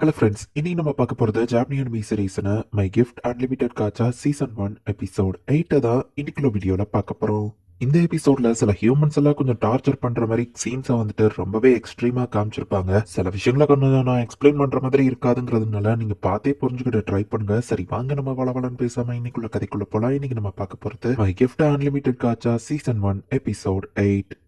Hello friends, இன்னைக்கு நம்ம பார்க்க போகிறது ஜாப்பனீஸ் அனிமி சீரிஸ்னு My Gift Unlimited Gacha season 1 episode 8 தான் இன்னைக்குள்ள வீடியோவில் பார்க்க போகிறோம். இந்த எபிசோட்ல சில ஹியூமன்ஸ் எல்லாம் கொஞ்சம் டார்ச்சர் பண்ற மாதிரி சீன்ஸை வந்துட்டு ரொம்பவே எக்ஸ்ட்ரீமா காமிச்சிருப்பாங்க. சில விஷயங்களை கொஞ்சம் நான் எக்ஸ்பிளைன் பண்ற மாதிரி இருக்காதுங்கிறதுனால நீங்க பார்த்தே புரிஞ்சுக்கிட்டு ட்ரை பண்ணுங்க. சரி, வாங்க நம்ம வளவலன்னு பேசாம இன்னைக்குள்ள கதைக்குள்ள போலாம். இன்னைக்கு நம்ம பார்க்க போறது My Gift Unlimited Gacha season 1 episode 8.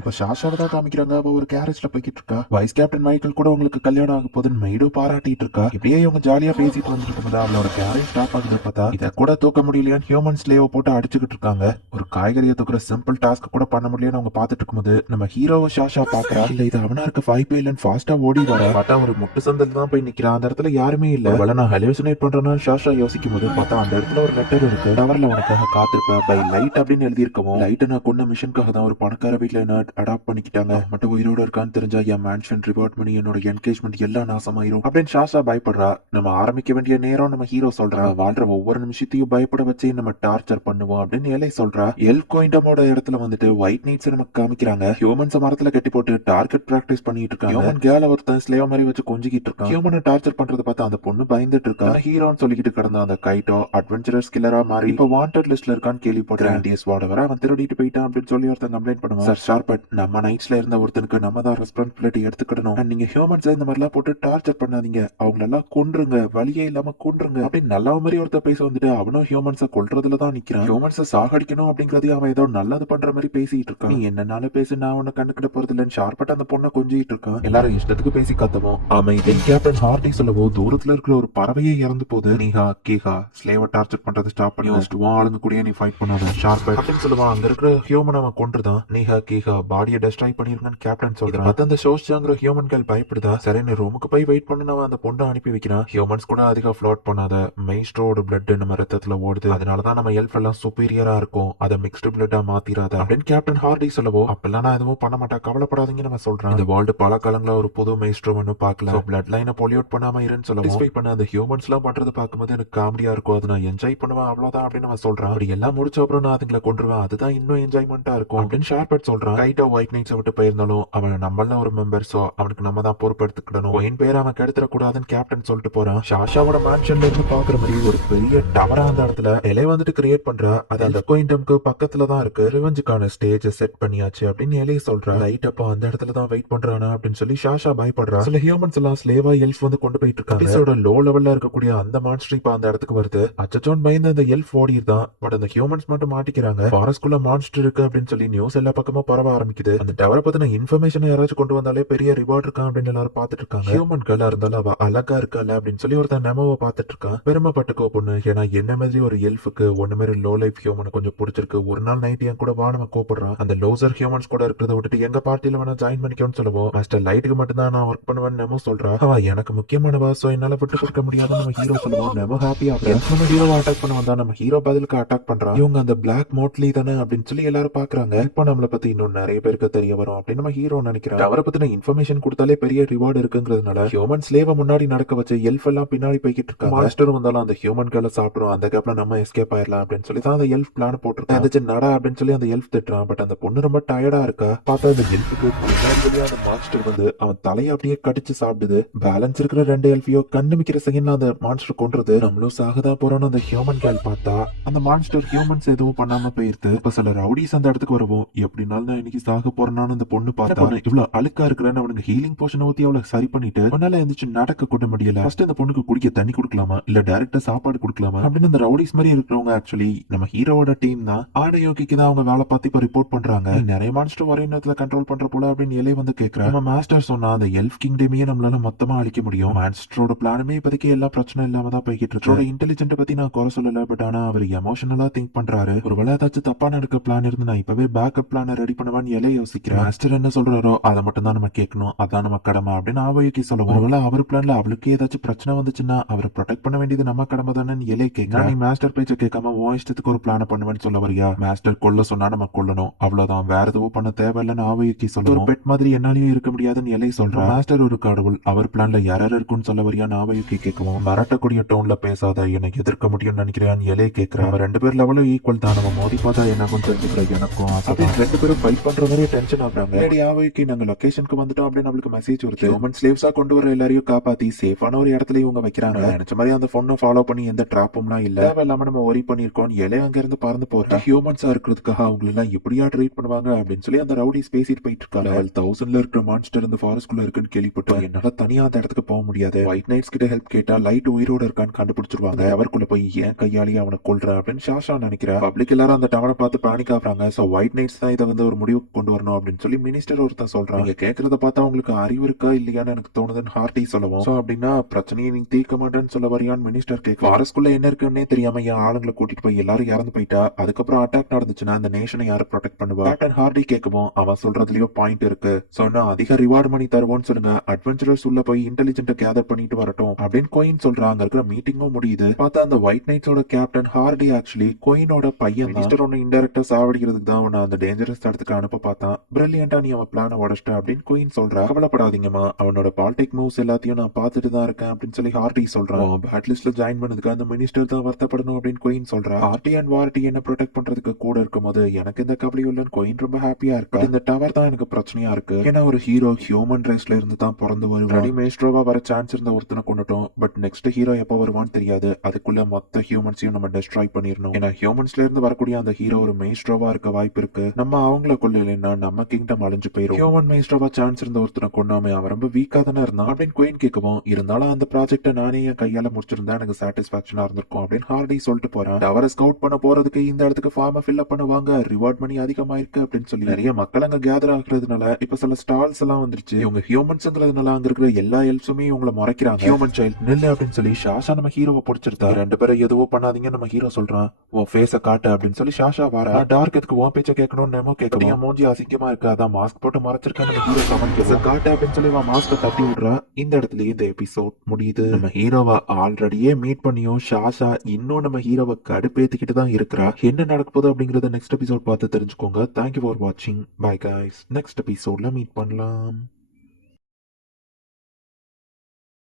இப்ப ஷாஷாவை தான் காமிக்கிறாங்க. அவ ஒரு கேரேஜ்ல போய்கிட்டு இருக்கா. வைஸ் கேப்டன் மைக்கேல் கூட உங்களுக்கு கல்யாணம் ஆக போதுன்னு மெய்டோ பாராட்டிட்டு இருக்கா. இப்படியே இவங்க ஜாலியா பேசிட்டு வந்துட்டு இருக்கும்போது அவளோட கேரேஜ் ஸ்டாப் ஆகுது. பார்த்தா இதை கூட தூக்க முடியலையான்னு ஹியூமன் ஸ்லேவ போட்டு அடிச்சுக்கிட்டு இருக்காங்க. ஒரு காய்கறியை தூக்குற சிம்பிள் டாஸ்க் கூட பண்ண முடியலன்னு அவங்க பாத்துட்டு இருக்கும்போது நம்ம ஹீரோவை ஷாஷா பாக்குறா. இல்ல இது அவனா இருக்க வாய்ப்பே இல்லன்னு ஃபாஸ்டா ஓடி வர பார்த்தா ஒரு முட்டு சந்தல் தான் போய் நிக்கிறான். அந்த இடத்துல யாருமே இல்ல. அவளை நான் ஹெலுசினேட் பண்றேன்னு ஷாஷா யோசிக்கும் போது பார்த்தா அந்த இடத்துல ஒரு லெட்டர் இருக்கு. டவர்ல உனக்காக காத்திருப்பேன் பை லைட் அப்படின்னு எழுதி இருக்கவும், லைட்டை நான் கொண்ட மிஷனுக்காக தான் ஒரு பணக்கார வீட்டுல என்ன அடாப்ட் பண்ணிக்கிட்டாங்க. மட்டும் உயிரோட இருக்கான்னு தெரிஞ்சா என் மேன்ஷன் ரிவார்ட் பண்ணி என்னோட என்கேஜ்மெண்ட் எல்லாம் நாசமாயிரும் அப்படின்னு ஷாஷா பயப்படுறா. நம்ம ஆரம்பிக்க வேண்டிய நேரம் நம்ம ஹீரோ சொல்றா. வாழ்ற ஒவ்வொரு நிமிஷத்தையும் பயப்பட வச்சு நம்ம டார்ச்சர் பண்ணுவோம் அப்படின்னு எலை சொல்றா. எல் கோயிண்டமோட இடத்துல வந்துட்டு ஒயிட் நைட்ஸ் நமக்கு காமிக்கிறாங்க. ஹியூமன்ஸ் மரத்துல கட்டி போட்டு டார்கெட் பிராக்டிஸ் பண்ணிட்டு இருக்காங்க. ஹியூமன் கேல ஒருத்தன் ஸ்லேவ் மாதிரி வச்சு கொஞ்சிக்கிட்டு இருக்கான். ஹியூமனை டார்ச்சர் பண்றத பார்த்தா அந்த பொண்ணு பயந்துட்டு இருக்கா. ஹீரோன்னு சொல்லிக்கிட்டு கிடந்த அந்த கைட்டோ அட்வென்ச்சரஸ் கில்லரா மாறி இப்ப வாண்டட் லிஸ்ட்ல இருக்கான்னு கேள்விப்படுறேன். வர அவன் திருடிட்டு போயிட்டான் அப்படின்னு சொல்லி ஒருத்தன் கம்ப்ளைண்ட் பண்ணுவான். சார் ஷார்பட், நம்ம நைட்ஸ்ல இருந்த ஒருத்தனுக்கு நம்ம தான் ரெஸ்பான்சிபிலிட்டி எடுத்துக்கிடணும். நீங்க ஹியூமன்ஸ் இந்த மாதிரிலாம் போட்டு டார்ச்சர் பண்ணாதீங்க, அவங்களெல்லாம் கொன்றுங்க, வழியே இல்லாம கொன்றுங்க அப்படின்னு நல்ல மாதிரி ஒருத்தர் பேச வந்துட்டு அவனும் ஹியூமன்ஸை கொல்றதுல தான் நிக்கிறான். ஹியூமன்ஸை சாகடிக்கணும் அப்படிங்கறதையும் அவன் ஏதோ நல்லது பண்ற மாதிரி பேசிட்டு இருக்கான். நீ என்னன்னாலும் பேசு, நான் உன்னை கண்டுக்கிட்ட போறது இல்லைன்னு ஷார்பட் அந்த பொண்ணை கொஞ்சிட்டு இருக்கான். எல்லாரும் இஷ்டத்துக்கு பேசி கத்தவும் அமைதியின் கேப்டன் ஹார்டி சொல்லவோ தூரத்துல இருக்கிற ஒரு பறவையே இறந்து போகுது. நீஹா கேஹா ஸ்லேவ டார்ச்சர் பண்றதை ஸ்டாப் பண்ணி ஆளுங்க கூட நீ ஃபைட் பண்ணாத ஷார்பட் அப்படின்னு சொல்லுவான். அங்க இருக்கிற ஹியூமன் அவன் கொன்றுதான். நீஹா கேஹா பாடியை டெஸ்ட்ராய் பண்ணிருங்கன்னு கேப்டன் சொல்றான். அந்த ஷோஷாங்கிற ஹியூமன் கேள் பயப்படுதா. சரின்னு ரூமுக்கு போய் வெயிட் பண்ணு அவன் அந்த பொண்ணை அனுப்பி வைக்கிறான். ஹியூமன்ஸ் கூட அதிகம் ஃப்ளோட் பண்ணாத, மெயிஸ்ட்ரோட பிளட் நம்ம ரத்தத்துல ஓடுது, அதனாலதான் நம்ம எல்ஃப் எல்லாம் சுப்பீரியரா இருக்கும், அதை மிக்ஸ்டு பிளட்டா மாத்திராத அப்படின்னு கேப்டன் ஹார்டி சொல்லவோ, அப்பெல்லாம் நான் எதுவும் பண்ண மாட்டேன், கவலைப்படாதீங்கன்னு நம்ம சொல்றான். இந்த வேர்ல்டு பல காலங்களா ஒரு புது மெயிஸ்ட்ரோ ஒன்னும் பார்க்கல, பிளட் லைனை பொல்யூட் பண்ணாம இருன்னு சொல்லவும் பண்ண அந்த ஹியூமன்ஸ் எல்லாம் பண்றது பார்க்கும்போது எனக்கு காமெடியா இருக்கும், அதை நான் என்ஜாய் பண்ணுவேன் அவ்வளவுதான் அப்படின்னு நம்ம சொல்றான். அப்படி எல்லாம் முடிச்ச அப்புறம் நான் அதுங்களை கொண்டுருவேன், அதுதான் இன்னும் என்ஜாய்மெண்டா இருக்கும் அப்படின்னு ஷார்பட் சொல்றான். கைட்டா ஒயிட் நைட்ஸை விட்டு போயிருந்தாலும் அவன் நம்மள ஒரு மெம்பர், சோ அவனுக்கு நம்ம தான் பொறுப்பெடுத்துக்கிடணும், என் பேர் அவன் கெடுத்துடக்கூடாதுன்னு கேப்டன் சொல்லிட்டு போறான். ஷாஷாவோட மேட்சன்ல இருந்து பாக்குற மாதிரி ஒரு பெரிய டவரா அந்த இடத்துல இலை வந்துட்டு கிரியேட் பண்றா. அது அந்த கோயிண்டம்க்கு பக்கத்துல தான் இருக்கு. ரிவெஞ்சுக்கான ஸ்டேஜ் செட் பண்ணியாச்சு அப்படின்னு இலைய சொல்றா. லைட் அப்போ அந்த இடத்துல தான் வெயிட் பண்றானா அப்படின்னு சொல்லி ஷாஷா பயப்படுறா. சில ஹியூமன்ஸ் எல்லாம் ஸ்லேவா எல்ஃப் வந்து கொண்டு போயிட்டு இருக்காங்க. லோ லெவல்ல இருக்கக்கூடிய அந்த மான்ஸ்டர் இப்ப அந்த இடத்துக்கு வருது. அச்சச்சோன் பயந்து அந்த எல்ஃப் ஓடிதான். பட் அந்த ஹியூமன்ஸ் மட்டும் மாட்டிக்கிறாங்க. ஃபாரஸ்ட்குள்ள மான்ஸ்டர் இருக்கு அப்படின்னு சொல்லி நியூஸ் எல்லா பக்கமும் பரவ ஆரம்பிக்குது. அந்த டவரை பத்தின இன்ஃபர்மேஷன் யாராச்சும் கொண்டு வந்தாலே பெரிய ரிவார்ட் இருக்கான் அப்படின்னு எல்லாரும் பாத்துட்டு இருக்காங்க. ஹியூமன் கேர்ளா இருந்தாலும் அவ அழகா இருக்கல அப்படின்னு சொல்லி ஒருத்தன் நெமோவை பாத்துட்டு இருக்கான். பெருமைப்பட்டுக்கோ பொண்ணு, ஏன்னா என்ன மாதிரி ஒரு எல்ஃபுக்கு ஒன்னு மாதிரி லோ லைஃப் ஹியூமன் கொஞ்சம் பிடிச்சிருக்கு, ஒரு நாள் நைட் என் கூட வா நம்ம கூப்பிடுறான். அந்த லோசர் ஹியூமன்ஸ் கூட இருக்கிறத விட்டுட்டு எங்க பார்ட்டியில வேணா ஜாயின் பண்ணிக்கோன்னு சொல்லுவோம். மாஸ்டர் லைட்டுக்கு மட்டும் தான் நான் ஒர்க் பண்ணுவேன் நெமோ சொல்றா. அவ எனக்கு முக்கியமானவா, சோ என்னால விட்டு கொடுக்க முடியாத நம்ம ஹீரோ சொல்லுவோம். நெமோ ஹாப்பியா நம்ம ஹீரோவை அட்டாக் பண்ண வந்தா நம்ம ஹீரோ பதிலுக்கு அட்டாக் பண்றான். இவங்க அந்த பிளாக் மோட்லி தானே அப்படின்னு சொல்லி எல்லாரும் பாக்குறாங்க. இப்போ நம்மளை பத்தி இன்னும் நிறைய பேருக்கு தெரிய வரும் அப்படின்னு நம்ம ஹீரோ நினைக்கிறான். அவரை பத்தின இன்ஃபர்மேஷன் கொடுத்தாலே பெரிய ரிவார்டு இருக்குங்கிறதுனால ஹியூமன் ஸ்லேவ முன்னாடி நடக்க வச்சு எல்ஃப் எல்லாம் பின்னாடி போய்கிட்டு இருக்காங்க. மாஸ்டர் வந்தாலும் அந்த ஹியூமன் கேர்ல சாப்பிடுறோம், அந்த கேப்ல நம்ம எஸ்கேப் ஆயிடலாம் அப்படின்னு சொல்லி தான் அந்த எல்ஃப் பிளான் போட்டிருக்கான். அது நடா அப்படின்னு சொல்லி அந்த எல்ஃப் திட்டுறான். பட் அந்த பொண்ணு ரொம்ப டயர்டா இருக்கா. பார்த்தா அந்த எல்ஃபுக்கு முன்னாடி அந்த மாஸ்டர் வந்து அவன் தலையை அப்படியே கடிச்சு சாப்பிடுது. பேலன்ஸ் இருக்கிற ரெண்டு எல்ஃபியோ கண்ணுமிக்கிற செகண்ட்ல அந்த மான்ஸ்டர் கொன்றது. நம்மளும் சாகதா போறோம்னு அந்த ஹியூமன் கேர்ள் பார்த்தா அந்த மான்ஸ்டர் ஹியூமன்ஸ் எதுவும் பண்ணாம போயிருது. இப்ப சில ரவுடிஸ் அந்த இடத்துக்கு வரவும், எப்படினாலும் நான் இன்னைக்கு சாக போறேன்னு அந்த பொண்ணு பார்த்தா இவ்வளவு அழுக்கா இருக்கிறேன்னு அவனுக்கு ஹீலிங் போஷன் ஊத்தி அவளை சரி பண்ணிட்டு அவனால எந்திரிச்சு நடக்க கூட முடியல. ஃபர்ஸ்ட் அந்த பொண்ணுக்கு குடிக்க தண்ணி கொடுக்கலாமா இல்ல டைரக்டா சாப்பாடு கொடுக்கலாமா அப்படின்னு அந்த ரவுடிஸ் மாதிரி இருக்கிறவங்க ஆக்சுவலி நம்ம ஹீரோவோட டீம் தான். ஆடையோக்கிக்கு தான் அவங்க வேலை பார்த்து இப்ப ரிப்போர்ட் பண்றாங்க. நிறைய மான்ஸ்டர் ஒரே நேரத்துல கண்ட்ரோல் பண்ற போல அப்படின்னு இலை வந்து கேட்கிறான். நம்ம மாஸ்டர் சொன்னா அந்த எல்ஃப் கிங்டமே நம்மளால மொத்தமா அழிக்க முடியும். மான்ஸ்டரோட பிளானுமே இப்போதைக்கு எல்லா பிரச்சனை இல்லாம தான் போய்கிட்டு இருக்கு. இன்டெலிஜென்ட் பத்தி நான் குறை சொல்லல, பட் ஆனா அவர் எமோஷனலா திங்க் பண்றாரு. ஒருவேளை ஏதாச்சும் தப்பா நடக்க பிளான் இருந்து நான் இப்பவே பேக்கப் பிளான ரெடி பண்ணுவான்னு இலை யோசிக்கிறேன். மாஸ்டர் என்ன சொல்றாரோ அதை மட்டும் தான் நம்ம கேட்கணும், அதான் நம்ம கடமை அப்படின்னு ஆவோய்க்கு சொல்லுவோம். ஒருவேளை அவர் பிளான்ல அவளுக்கு ஏதாச்சும் பிரச்சனை வந்துச்சுன்னா அவரை ப்ரொடெக்ட் பண்ண வேண்டியது நம்ம கடமை தானே இலை கேட்க. நீ மாஸ்டர் பேச்ச கேட்காம உன் இஷ்டத்துக்கு ஒரு பிளான பண்ணுவேன்னு சொல்ல வரியா? மாஸ்டர் கொல்ல சொன்னா நம்ம கொல்லணும், அவ்வளவுதான், வேற எதுவும் பண்ண தேவையில்லைன்னு ஆவோய்க்கு சொல்லுவோம். ஒரு பெட் மாதிரி என்னாலயும் இருக்க முடியாதுன்னு இலை சொல்றான். மாஸ்டர் ஒரு கடவுள், அவர் பிளான்ல யாரும் இருக்குன்னு சொல்ல வரியா? ஆவோய்க்கு கேட்கவும் மிரட்டக்கூடிய டோன்ல பேசாத, எனக்கு எதிர்க்க முடியும்னு நினைக்கிறேன் இலை கேட்கிறேன். ரெண்டு பேர் லெவலும் ஈக்குவல் தான், நம்ம மோதி பார்த்தா என்ன கொஞ்சம் தெரிஞ்சுக்கிற எனக்கும் ரெண்டு பேரும் ஃபைட் பண்ற பண்ற மாதிரி டென்ஷன் ஆகுறாங்க. லேடி ஆவைக்கு நாங்க லொகேஷனுக்கு வந்துட்டோம் அப்படின்னு அவளுக்கு மெசேஜ் வருது. ஹியூமன் ஸ்லேவ்ஸா கொண்டு வர எல்லாரையும் காப்பாத்தி சேஃபான ஒரு இடத்துல இவங்க வைக்கிறாங்க. நினைச்ச மாதிரி அந்த பொண்ணை ஃபாலோ பண்ணி எந்த ட்ராப்பும்லாம் இல்ல. தேவையில்லாம நம்ம ஒரி பண்ணிருக்கோம். இலைய அங்க இருந்து பறந்து போறா. ஹியூமன்ஸா இருக்கிறதுக்காக அவங்க எல்லாம் எப்படியா ட்ரீட் பண்ணுவாங்க அப்படின்னு சொல்லி அந்த ரவுடிஸ் பேசிட்டு போயிட்டு இருக்காங்க. லெவல் 1000ல இருக்கிற மான்ஸ்டர் இந்த ஃபாரஸ்ட்குள்ள இருக்குன்னு கேள்விப்பட்டோம். என்னால தனியா அந்த இடத்துக்கு போக முடியாது. ஒயிட் நைட்ஸ் கிட்ட ஹெல்ப் கேட்டா லைட் உயிரோட இருக்கான்னு கண்டுபிடிச்சிருவாங்க. டவருக்குள்ள போய் ஏன் கையாலேயே அவனை கொல்ற அப்படின்னு ஷாஷா நினைக்கிறா. பப்ளிக் எல்லாரும் அந்த டவரை பார்த்து பேனிக் ஆகுறாங்க. சோ ஒயிட் நைட்ஸ் தான் இதை வந்து ஒரு முடிவுக்கு கொண்டு வரணும் அப்படின்னு சொல்லி மினிஸ்டர் ஒருத்தன் சொல்றாங்க. நீங்க கேட்கறத பார்த்தா உங்களுக்கு அறிவு இருக்கா இல்லையான்னு எனக்கு தோணுதுன்னு ஹார்ட்டி சொல்லவும், சோ அப்படின்னா பிரச்சனையை நீங்க தீர்க்க மாட்டேன்னு சொல்ல வரியான்னு மினிஸ்டர் கேட்க, ஃபாரஸ்ட்குள்ள என்ன இருக்குன்னே தெரியாம என் ஆளுங்களை கூட்டிட்டு போய் எல்லாரும் இறந்து போயிட்டா அதுக்கப்புறம் அட்டாக் நடந்துச்சுன்னா அந்த நேஷனை யாரு ப்ரொடெக்ட் பண்ணுவா? கேப்டன் ஹார்டி கேட்கவும் அவன் சொல்றதுலயோ பாயிண்ட் இருக்கு. சோ நான் அதிக ரிவார்ட் மணி தருவோம்னு சொல்லுங்க. அட்வென்ச்சரர்ஸ் உள்ள போய் இன்டெலிஜென்ட் கேதர் பண்ணிட்டு வரட்டும் அப்படின்னு கோயின் சொல்றாங்க. அங்க இருக்கிற மீட்டிங்கும் முடியுது. பார்த்தா அந்த ஒயிட் நைட்ஸோட கேப்டன் ஹார்டி ஆக்சுவலி கோயினோட பையன். மினிஸ்டர் ஒன்னு இன்டெரக்டா சாவடிக்கிறதுக்கு தான் அவனை அந்த டேஞ்சரஸ் இடத்துக்கு அனுப்ப பார்த்தான். பிரில்லியண்டா நீ அவன் பிளான உடச்சிட்ட அப்படின்னு குயின் சொல்றா. கவலைப்படாதீங்கம்மா, அவனோட பாலிடிக் மூவ்ஸ் எல்லாத்தையும் நான் பார்த்துட்டு தான் இருக்கேன் அப்படின்னு சொல்லி ஹார்டி சொல்றான். பேட் லிஸ்ட்ல ஜாயின் பண்ணதுக்கு அந்த மினிஸ்டர் தான் வருத்தப்படணும் அப்படின்னு குயின் சொல்றா. ஹார்டி அண்ட் வார்டி என்ன ப்ரொடெக்ட் பண்றதுக்கு கூட இருக்கும்போது எனக்கு இந்த கவலையும் இல்லைன்னு குயின் ரொம்ப ஹாப்பியா இருக்கு. இந்த டவர் தான் எனக்கு பிரச்சனையா இருக்கு. ஏன்னா ஒரு ஹீரோ ஹியூமன் ரேஸ்ல இருந்து தான் பிறந்து வருவான். மேஸ்ட்ரோவா வர சான்ஸ் இருந்த ஒருத்தனை கொண்டுட்டோம். பட் நெக்ஸ்ட் ஹீரோ எப்போ வருவான்னு தெரியாது. அதுக்குள்ள மொத்த ஹியூமன்ஸையும் நம்ம டெஸ்ட்ராய் பண்ணிடணும். ஏன்னா ஹியூமன்ஸ்ல இருந்து வரக்கூடிய அந்த ஹீரோ ஒரு மேஸ்ட்ரோவா இருக்க வாய்ப்பு இருக்கு. நம்ம அவங்கள கொல்லலைன்னா நம்ம கிங்டம் அழிஞ்சு போயிடும். ஹியூமன் மேஸ்ட்ரோவா சான்ஸ் இருந்த ஒருத்தனை கொண்டாமே அவன் ரொம்ப வீக்கா தானே இருந்தான் அப்படின்னு குயின் கேட்கவும், இருந்தாலும் அந்த ப்ராஜெக்ட நானே என் கையால முடிச்சிருந்தா எனக்கு சாட்டிஸ்பாக்சனா இருந்திருக்கும் அப்படின்னு ஹார்டி சொல்லிட்டு போறான். டவரை ஸ்கவுட் பண்ண போறதுக்கு இந்த இடத்துக்கு ஃபார்மை ஃபில் அப் பண்ணுவாங்க. ரிவார்ட் மணி அதிகமாயிருக்கு அப்படின்னு சொல்லி நிறைய மக்கள் அங்க கேதர் ஆகுறதுனால இப்ப சில ஸ்டால்ஸ் எல்லாம் வந்துருச்சு. இவங்க ஹியூமன்ஸ்ங்கிறதுனால அங்க இருக்கிற எல்லா எல்ஸுமே இவங்களை முறைக்கிறாங்க. ஹியூமன் சைல்ட் நில்லு அப்படின்னு சொல்லி ஷாஷா நம்ம ஹீரோவை பிடிச்சிருந்தா. ரெண்டு பேரும் எதுவோ பண்ணாதீங்க நம்ம ஹீரோ சொல்றான். உன் ஃபேஸ காட்டு அப்படின்னு சொல்லி ஷாஷா வர. டார்க் எதுக்கு உன் பேச்ச கேட்கணும்னு நேமோ கேட்கணும். மூஞ்சி அசிங்கமா இருக்கு, அதான் மாஸ்க் போட்டு மறைச்சிருக்கேன் நம்ம ஹீரோ கமெண்ட் காட்டு அப்படின்னு சொல்லி மாஸ்க தட்டி விடுறா. இந்த இடத்துலயே இந்த எபிசோட் முடியுது. நம்ம ஹீரோவை ஆல்ரெடியே மீட் பண்ணியும் ஷாஷா இன்னும் நம்ம ஹீரோவை கடுப்பேத்திக்கிட்டு தான் இருக்கிறா. என்ன நடக்க போகுது அப்படிங்கறத நெக்ஸ்ட் எபிசோட் பார்த்து தெரிஞ்சுக்கோங்க. தேங்க்யூ ஃபார் வாட்சிங். Bye guys. நெக்ஸ்ட் எபிசோட்ல மீட் பண்ணலாம்.